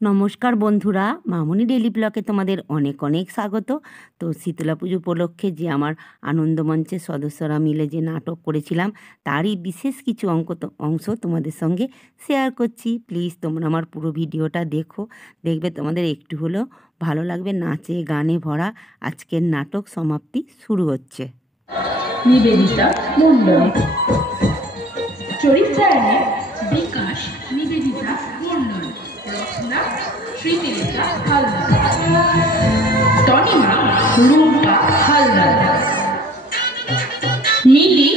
নমস্কার বন্ধুরা, মামনি ডেইলি ব্লগে তোমাদের অনেক অনেক স্বাগত। তো শীতলা পুজো উপলক্ষে যে আমার আনন্দমঞ্চের সদস্যরা মিলে যে নাটক করেছিলাম তারই বিশেষ কিছু অংশ তোমাদের সঙ্গে শেয়ার করছি। প্লিজ তোমরা আমার পুরো ভিডিওটা দেখো, দেখবে তোমাদের একটু হলেও ভালো লাগবে। নাচে গানে ভরা আজকের নাটক সমাপ্তি শুরু হচ্ছে। নিবেদিতা মণ্ডল চরিত্রায়নে বিকাশ নিবেদিতা মণ্ডল, রচনা শ্রীনিতা হালদার, তনিমা রূপা হালদার, মিলি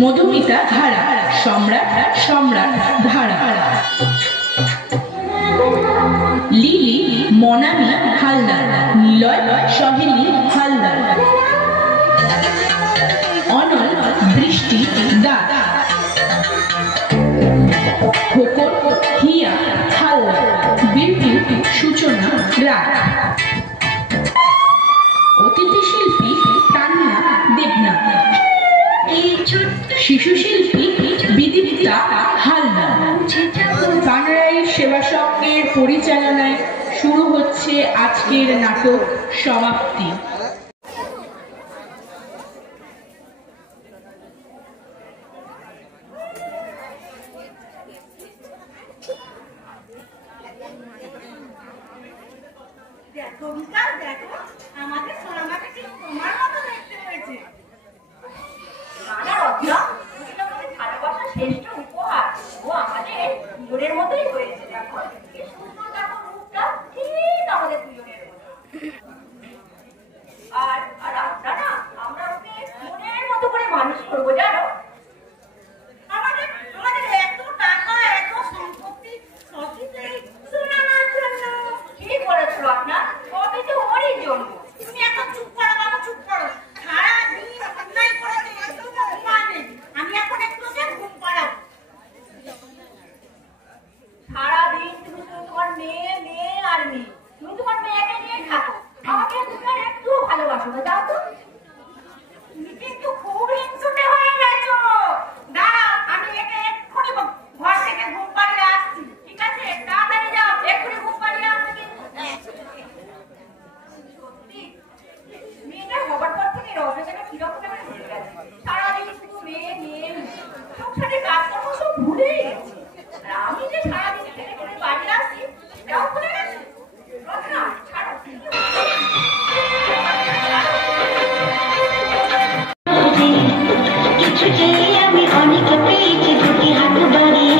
মধুমিতা ধারা, সম্রাট সম্রাট ধারা, লিলি মনামি হালদার, নিলয় সহেলি হালদার, অনল বৃষ্টি দাস, খোকন হিয়া হালদার, বিউটি সূচনা রায়, অতিথি শিল্পী তানিয়া দেবনাথ, শিশু শিল্পী বিদীপ্তা হালদার। কানাড়াই সেবা সংঘের পরিচালনায় শুরু হচ্ছে আজকের নাটক সমাপ্তি। দেখো বিকাশ, দেখো আমাদের সোনামাকে ঠিক তোমার মতো দেখতে হয়েছে। ভালোবাসার শ্রেষ্ঠ উপহার, ও আমাদের দুজনের মতোই হয়েছে। দেখো কি সুন্দর, দেখো মুখটা ঠিক আমাদের দুজনের মতো। আর আর আমরা না, আমরা ওকে মনের মতো করে মানুষ করবো, জানো। আমাদের আমাদের এত টাকা, এত সম্পত্তি সবই তো এই সোনামার জন্য। ঠিক বলেছো আপনার, সবই তো ওরই জন্য। তুমি এখন চুপ করো বাবা, চুপ করো। সারাদিন অন্যায় করে আমি এখন একটু ঘুম পাড়াবো। সারাদিন তুমি তোমার মেয়ে মেয়ে আর মেয়ে, তুমি তোমার মেয়েকে নিয়ে থাকো, আমাকে তুমি একটু ভালোবাসো না, যাও তো। তুমি কিন্তু খুব হিংসুটে হয়ে গেছো। দাঁড়াও, আমি একে এক্ষুনি ঘর থেকে ঘুম পাড়িয়ে আসছি, ঠিক আছে? তাড়াতাড়ি যাও, এক্ষুনি ঘুম পাড়িয়ে আসছি। সত্যি মেয়েটা হবার পর থেকে রসেটা কিরকম একটা হয়ে গেছে। সারাদিন শুধু মেয়ে মেয়ে, সংসারে কাজকর্ম সব ভুলেই গেছে। আর আমি যে সারাদিন খেলে খেলে বাড়ি আসছি সেটাও ভুলে গেছে। রচনা ছাড়ো। কিছু চেয়ে আমি অনেক পেয়েছি, দুটি হাত বাড়িয়ে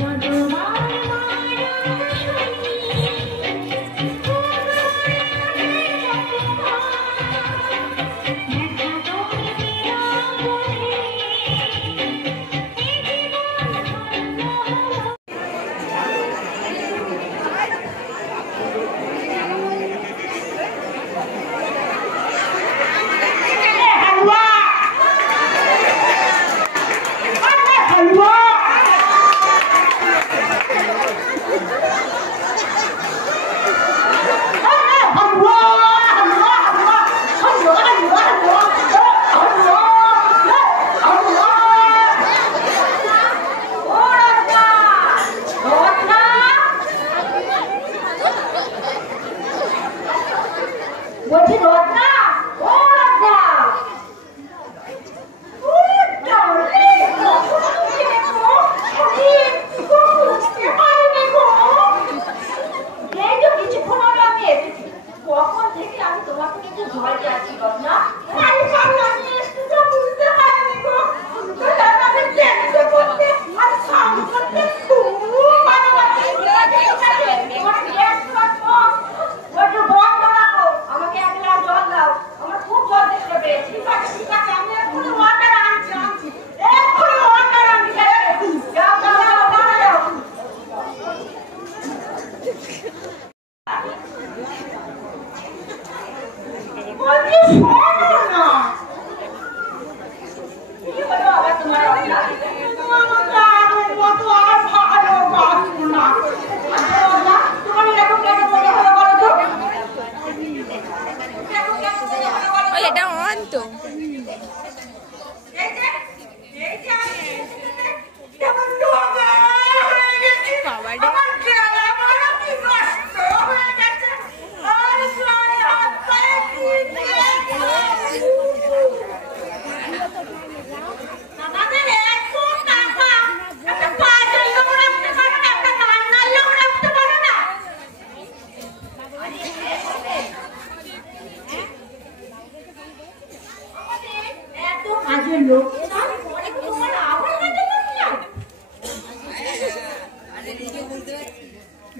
ভগবান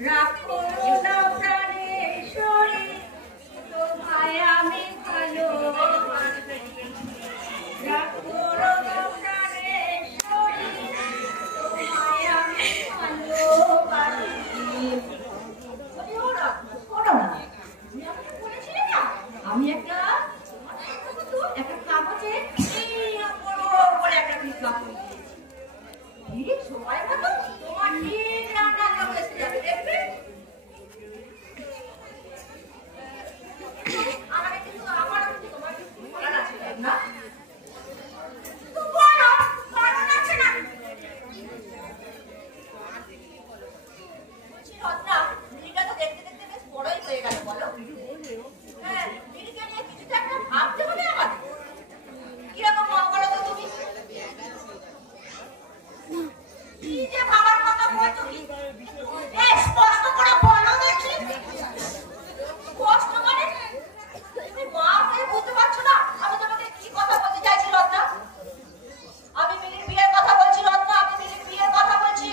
রাখো না প্রাণেশ্বরী, তোমায় আমি ভালোবাসি। রাখো না প্রাণেশ্বরী, তোমায় আমি ভালোবাসি। আমি একটা কাগজে একটা বিজ্ঞাপন দিয়েছি। ঠিক সময় মতো তোমার ঠিক রান্না এসে যাবে, দেখবে। আমাকে কিন্তু আমারও কিন্তু তোমার কিছু বলার আছে না? তো বলো, কারণ আছে না? রত্না, দিদিটা তো দেখতে দেখতে বেশ বড়ই হয়ে গেল, বলো। হ্যাঁ, দিদিকে নিয়ে কিছুটা একটা ভাবতে হবে আমাদের। কিরকম ভাব বলো তো তুমি? কি যে ভাবার কথা বলছো কি? স্পষ্ট করে বলো দেখি। স্পষ্ট মানে তুমি মা হয়ে বুঝতে পারছো না আমি তোমাকে কি কথা বলতে চাইছি রত্না? আমি মিলির বিয়ের কথা বলছি রত্না, আমি মিলির বিয়ের কথা বলছি।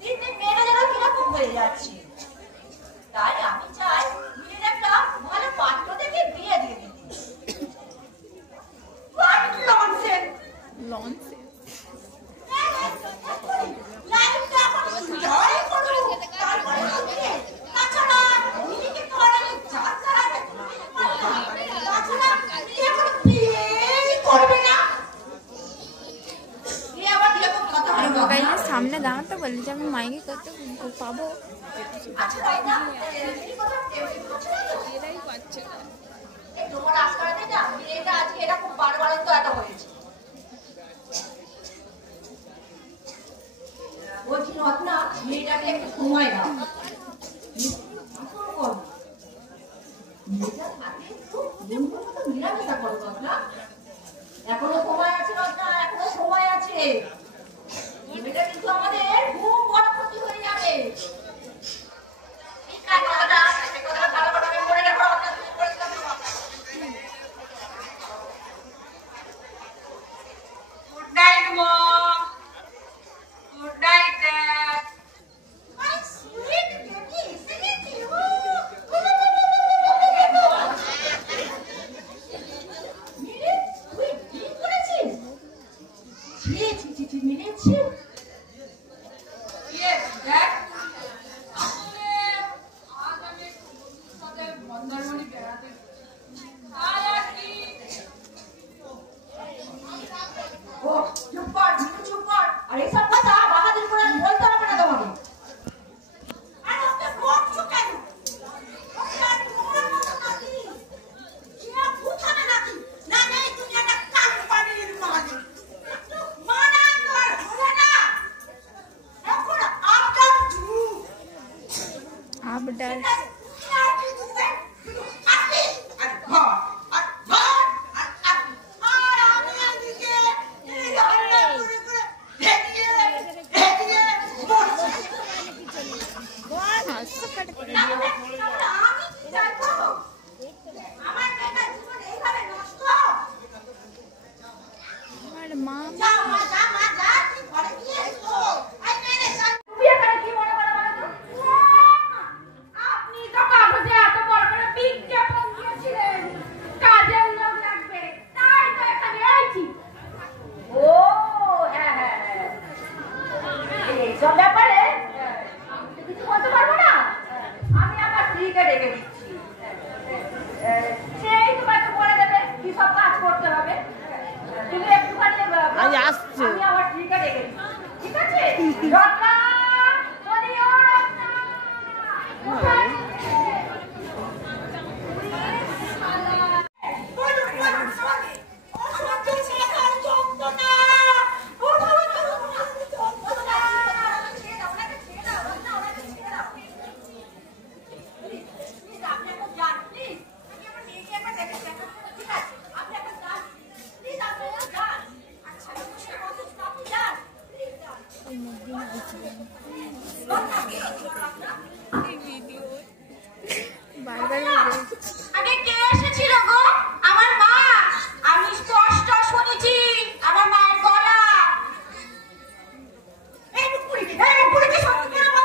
দিন দিন মেয়েটা যেন কিরকম হয়ে যাচ্ছে, তাই আমি চাই মিলির একটা ভালো পাত্র দেখে বিয়ে দিয়ে দিতে। সামনে দাঁড়াতে বললি যে আমি মাইকে করতে পাবো। তোমার আজকালতে না মেয়েটা আজকে এরকম বারবারন্ত এত হয়েছে। বলছি রত্না, মেয়েটাকে একটু সময় দাও। মেয়েটার হাতে একটু বন্ধুর মতো মিলামেশা করো রত্না। এখনো সময় আছে রত্না, এখনো সময় আছে। মেয়েটা কিন্তু আমাদের খুব বড় ক্ষতি হয়ে যাবে। ঠিক আছে দাদা, এই কথা ভালো করে আমি মনে রাখবো। রত্না, তুমি বলে দাও। Good night, Mom. Good night, Dad. My sweet baby, isn't it you? মিলে, তুই কি করেছিস? ছি, মিলেছি। Yes, Dad. আসলে আজ আমি বন্ধুর সাথে মন্দারমণি বেড়াতে গেছি। তাই আর কি। ও চুপ কর, চুপ কর। আর এইসব কথা বাহাদুর করে বলতে হবে না তোমাকে। আর ওকে বকছো কেন? ওকে আর তোমার মতো নাকি? সে বুঝাবে নাকি? না নেই তুমি একটা কান পানির মাঝে। একটু মানা কর, হবে না? এখন আবদার আবদার মা আপনি তো কাগজে এত বড় করে বিজ্ঞাপন দিয়েছিলেন, কাজের লোক লাগবে, তাই তো এখানে আইছি। ও হ্যাঁ হ্যাঁ হ্যাঁ, এইসব ব্যাপারে আমি তো কিছু বলতে পারবো না। আমি আমার স্ত্রীকে ডেকে দিচ্ছি, সেই তোমাকে বলে দেবে কি সব কাজ করতে হবে। তুমি একটুখানি আমি আমার স্ত্রীকে ডেকে দিচ্ছি, ঠিক আছে? রত্না, বলিও রত্না। আগে কে এসেছিল গো? আমার মা। আমি স্পষ্ট শুনেছি আমার মায়ের গলা। এই মুকুড়ি কি সত্যি করে বল।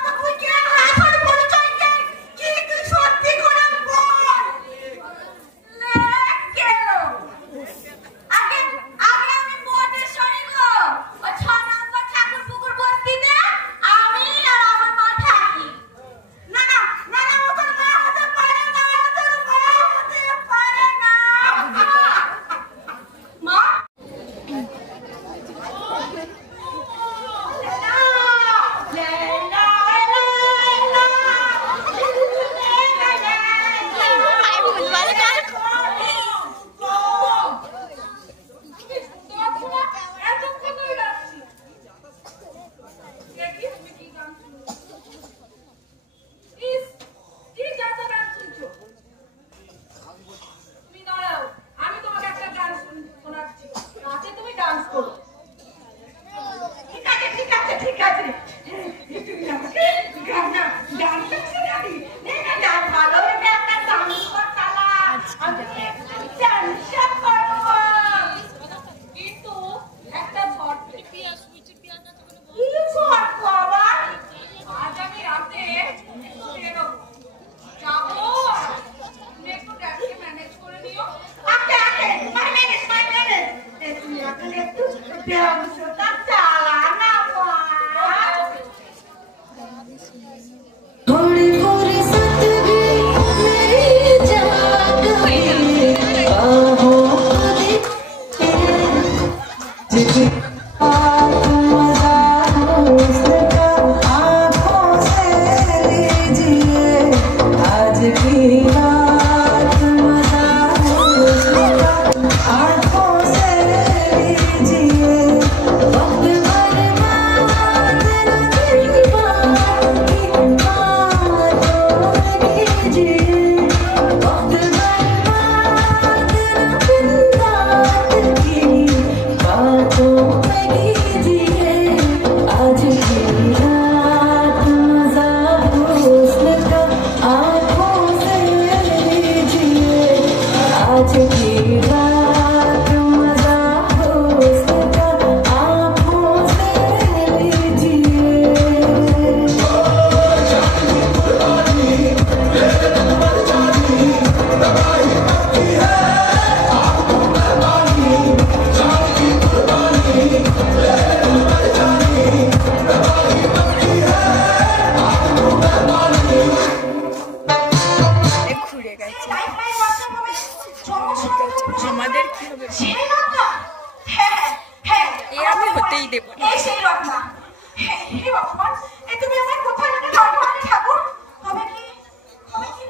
হে ভগবান, এ তুমি আমার কোথায় যেতে পারবো না ঠাকুর? হবে কি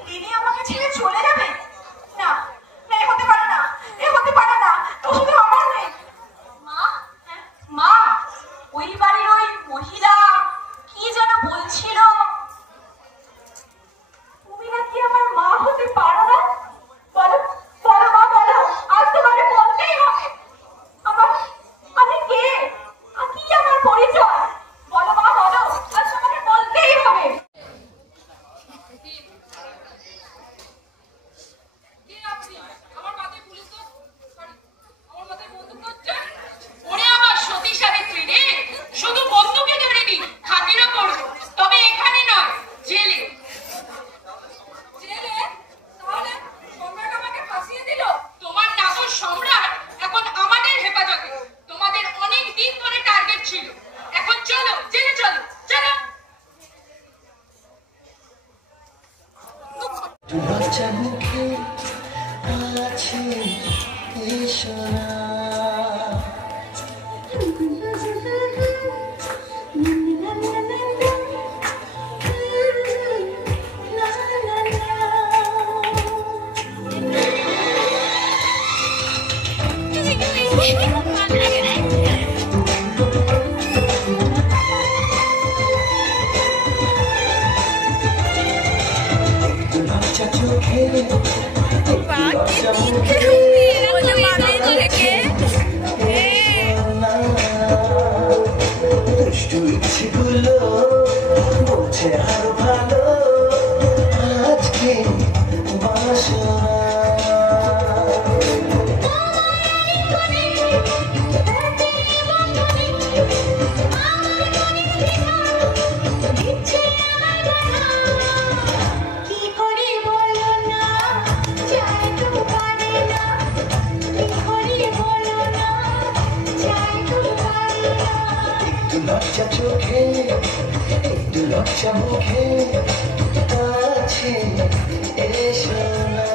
লিলি আমাকে ছেড়ে চলে যাবে? না না, এ হতে পারে না, এ হতে পারে না। ও শুধু আমার মেয়ে। মা, মা, ওই বাড়ির ওই মহিলা কি যেন বলছিল, তুমি নাকি আমার মা হতে পারো না? বলো বলো মা, বলো, আজ তোমাকে বলতেই হবে। আমি কে? কি আমার পরিচয়? বলো মা, বলো, আজ তোমাকে বলতেই হবে। ওরে আমার সতী সাবিত্রী রে, শুধু বন্ধুকে ধরিনি, খাতিরও করবো, তবে এখানে নয়, জেলে। তাহলে সম্রাট আমাকে ফাঁসিয়ে দিল? তোমার নাগর সম্রাট এখন আমাদের হেফাজতে। তোমাদের অনেক দিন ধরে টার্গেট ছিল। এখন চলো জেলে, চলো চলো। লজ্জা মুখে আছে এই সোনা, লজ্জা চোখে লজ্জা মুখে দুষ্টু ইচ্ছেগুলো বলছে আরো ভালো আজকে বাসনা। কি করে বলো না, চাই তো পারে না, কি করে বলো না, চাই তো পারে না। একটু লজ্জা চোখে একটু লজ্জা মুখে আছে এসো না।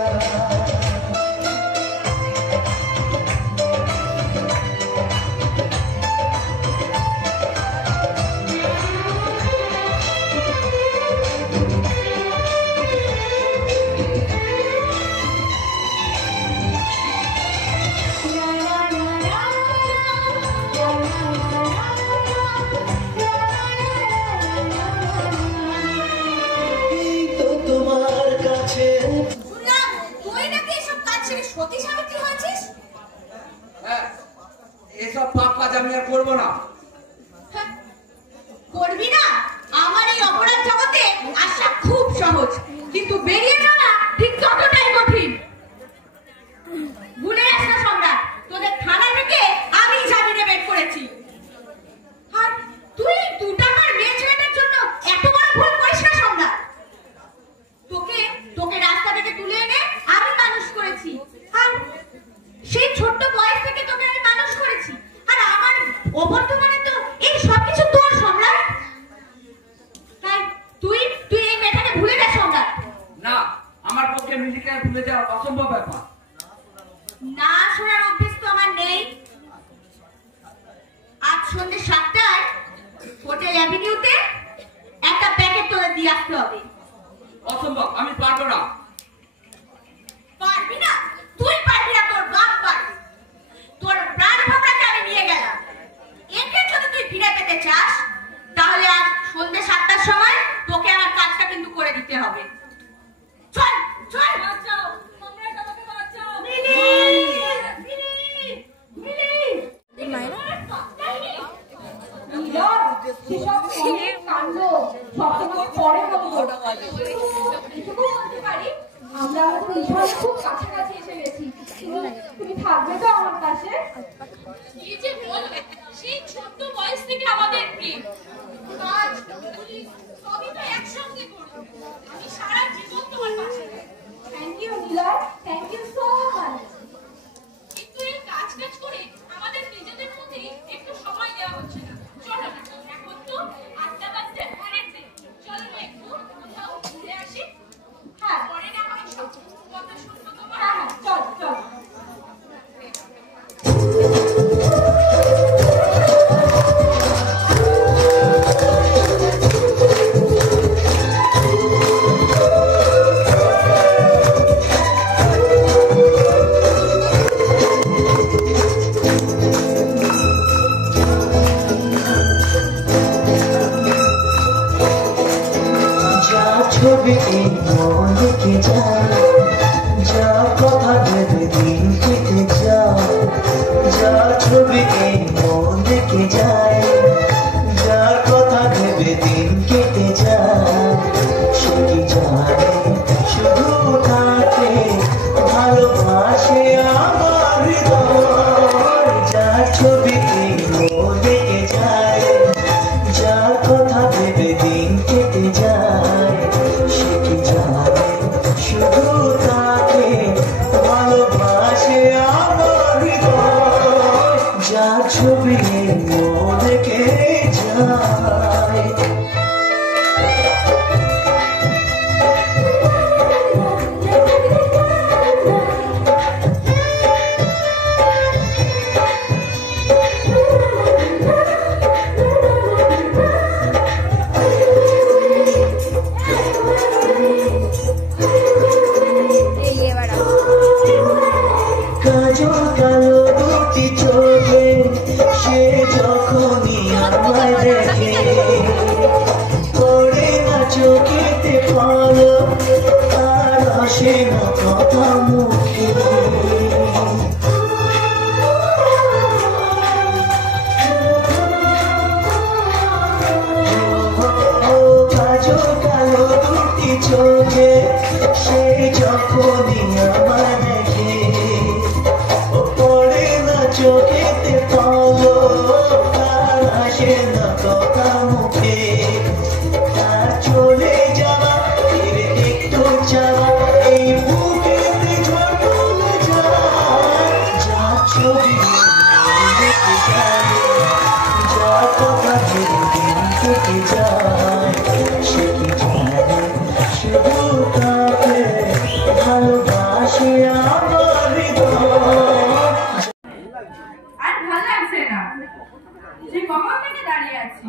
এই তো তোমার কাছে শুনলাম তুই নাকি এসব কাজ ছেড়ে সতী সাবিত্রী হয়েছিস। হ্যাঁ, এসব পাপ কাজ আমি আর করবো না। হ্যাঁ, করবি না? আমার এই অপরাধ জগতে আসা খুব সহজ, কিন্তু বেরিয়ে যাওয়া ঠিক ততটাই কঠিন। ভুলে যাস না সম্রাট, তোদের থানা থেকে আমি জামিনে বের করেছি। আর তুই 2 টাকার মেয়ে ছেলেটার জন্য এত বড় ভুল করিস না সম্রাট। তোকে রাস্তা থেকে তুলে এনে আমি মানুষ করেছি, আর সেই ছোট্ট বয়স থেকে তোকে আমি মানুষ করেছি। আর আমার অবর্তমানে তো এই সবকিছু তোর সম্রাট। তাই তুই এই মেয়েটাকে ভুলে যা সম্রাট। না, আমার পক্ষে মিলিকে ভুলে যাওয়া অসম্ভব ব্যাপার। না শোনার অভ্যেস তো আমার নেই। আজ সন্ধ্যে 7টায় হোটেল অ্যাভিনিউতে একটা প্যাকেট তোদের দিয়ে আসতে হবে। অসম্ভব, আমি পারবো না। পারবি না? তুই পারবি না, তোর বাপ পারবে। তোর প্রাণ ভোমরাকে আমি নিয়ে গেলাম। একে যদি তুই ফিরে পেতে চাস, তাহলে আজ সন্ধ্যে 7টার সময় তোকে আমার কাজটা কিন্তু করে দিতে হবে। চল চল, বাঁচাও সম্রাট, আমাকে বাঁচাও। মিলি মিলি মিলি আমরা খুব কাছাকাছি এসে গেছি। তুমি থাকবে তো আমার কাছে? কি যে বলবে, সেই ছোট্ট বয়স থেকে আমাদের প্রেম, কাজ, পুলিশ সবই তো একসঙ্গে করবো। আমি সারা জীবন তোমার পাশে। Thank you Neela, thank you so much. কিন্তু এই কাজ করে আমাদের নিজেদের মধ্যে একটু সময় দেওয়া হচ্ছে না। চলো না, এখন তো 8টা বাজতে অনেক দেরি। চলো না একটু কোথাও ঘুরে আসি। হ্যাঁ পরে না হয় সব কথা শুনবো তোমার। হ্যাঁ হ্যাঁ, চল চল। ও ছবি এই মন রেখে যায়, যা কথা ভেবে দিন কেটে যায়, যা ছবি এই মন রেখে যায়, যার কথা ভেবে দিন কেটে যায়, সে কি জানে শুধু তাকে ভালোবাসে আমার হৃদয়, যার ছবি এই মন রেখে যায়, যার কথা ভেবে দিন কেটে যায়, সে কি জানে শুধু তাকে ভালোবাসে আমার হৃদয়, যার ছবি এই মন রেখে যায়। কাজল কালো দুটি চোখে সে যখনই আমায় দেখে, পড়ে না চোখেতে পলক, আর আসে না কথা মুখে। কাজল কালো দুটি চোখে সে যখনই আমায় দেখে, পড়ে না চোখেতে পলক, আর আসে না কথা মুখে। তার চলে যাওয়া ফিরে একটু যাওয়া এই বুকেতে ঝড় যায়, যার ছবি রেখে যায়, যার কথা ভেবে দিন কেটে যায়, সে কি জানে শুধু তাকে ভালোবাসে আমার হৃদয়। আর ভালো লাগছে না, সে কখন থেকে দাঁড়িয়ে আছি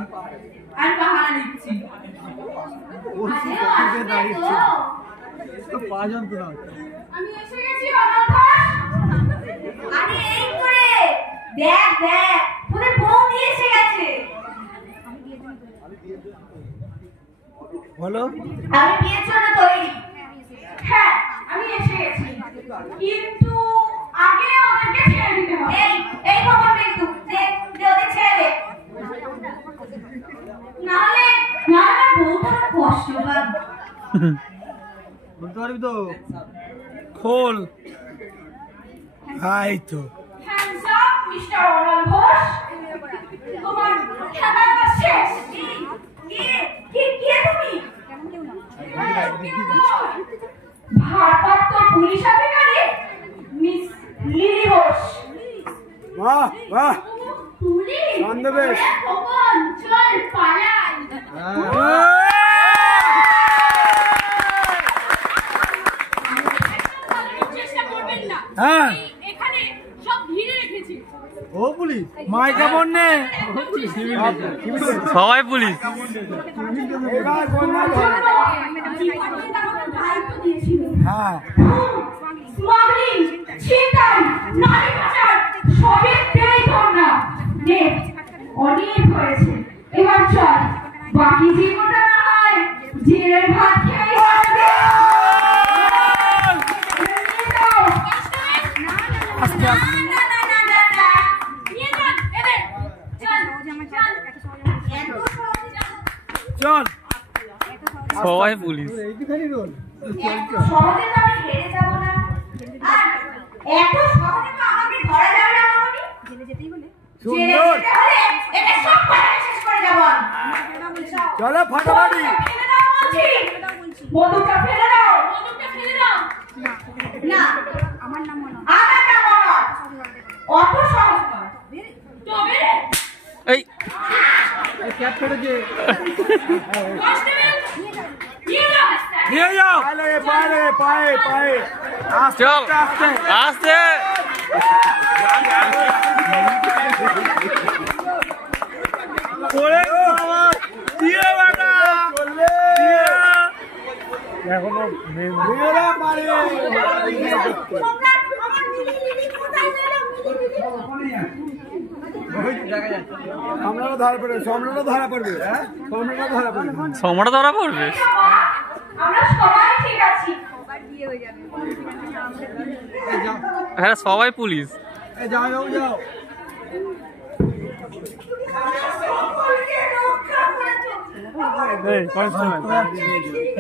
আর বাহানা দিচ্ছি। আমি এসে গেছি অনল ঘোষ। আরে এই করে দেখ দেখ তোদের বউ দিয়ে এসে গেছে। বলো, আমি বিয়ের জন্য তৈরি। হ্যাঁ আমি এসে গেছি, কিন্তু আগে ওদেরকে ছেড়ে দিতে হবে। এই খবর কিন্তু ওদের ছেড়ে দে, নাহলে আমার বউটা কষ্ট পাবে। বলতে পারবি তো? খোল। হাই তো হ্যান্ডস আপ মিস্টার অনল ঘোষ, তোমার খেলা শেষ। কে তুমি? ভারপ্রাপ্ত পুলিশ আধিকারিক মিস লিলি ঘোষ। বাহ বাহ, পুলিশ ছন্দবেশ। খোকন চল পালাই। চেষ্টা করবেন না, হ্যাঁ এখানে সব ঘিরে রেখেছি। ও পুলিশ মাইকা বন্যে সবাই পুলিশ। এবার বন্যা দায়িত্ব দিয়েছিল। হ্যাঁ স্মাগলিং, ছিনতাই, নারী পাচার সবের তেই তোমরা। দেখ অনেক হয়েছে, এবার চল বাকি জীবনটা না হয় জেলের ভাত খেয়ে হবে। চল, সবাই পুলিশ। এইখানে রোল সহজে তো আমি হেরে যাব না, আর এত সহজে তো আমাকে ধরা যাবে না। মামনি জেলে যেতেই হলে সুন্দর। এটা সব পাড়া শেষ করে যাব। চলো ফাটাফাটি। ফেলে দাও বলছি, বন্দুকটা ফেলে দাও। বন্দুকটা ফেলে দাও। না আমার নাম মনোজ। অত সহজ নয়। তবে এই ক্যাপ করেছে, কনস্টেবল নিয়ে যাও। নিয়ে যাও। পায়ে পায়ে পায়ে আস্তে চল আস্তে আস্তে। পড়ে দিয়ে বাটা চলে এখনো মেয়েরা পারে। সম্রাটও ধরা পড়বে, সম্রাটও ধরা পড়বে, সম্রাট ধরা পড়বে। আমরা সবাই ঠিক আছি। হ্যাঁ সবাই পুলিশ। যাও যাও যাও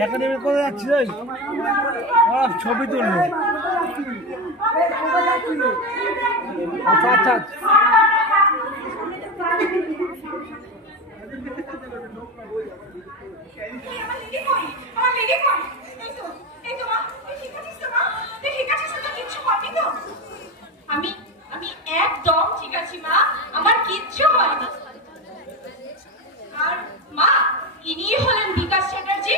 একাডেমি করে যাচ্ছি ছবি তুলবে। আচ্ছা আচ্ছা আমি আমি একদম ঠিক আছি মা, আমার কিচ্ছু হয়নি। আর মা, ইনি হলেন বিকাশ চ্যাটার্জি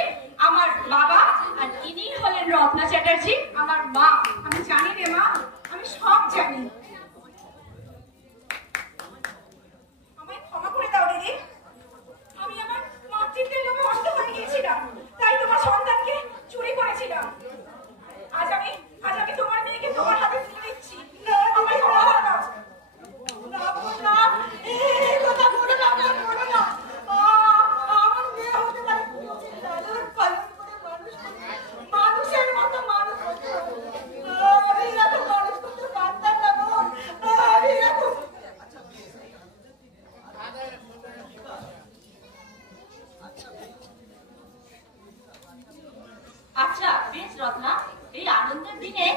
আমার বাবা, আর ইনি হলেন রত্না চ্যাটার্জি আমার মা। আমি জানি রে মা, আমি সব জানি। আমায় ক্ষমা করে দাও দিদি, আমি আমার মাতৃত্বের লোভে অন্ধ হয়ে গিয়েছিলাম, তাই তোমার সন্তানকে চুরি করেছিলাম। আজ আমি তোমার মেয়েকে তোমার হাতে তুলে দিচ্ছি। আমায় ক্ষমা করে দাও। না না, এই কথা বলো না, বলো না। আমার মেয়ে হতে পারে লালন পালন করে মানুষের মতো মানুষ হতে হবে। আমি এত মানুষ করতে পারতাম না বোন, আমি এত। আচ্ছা বেশ রত্না, এই আনন্দের দিনে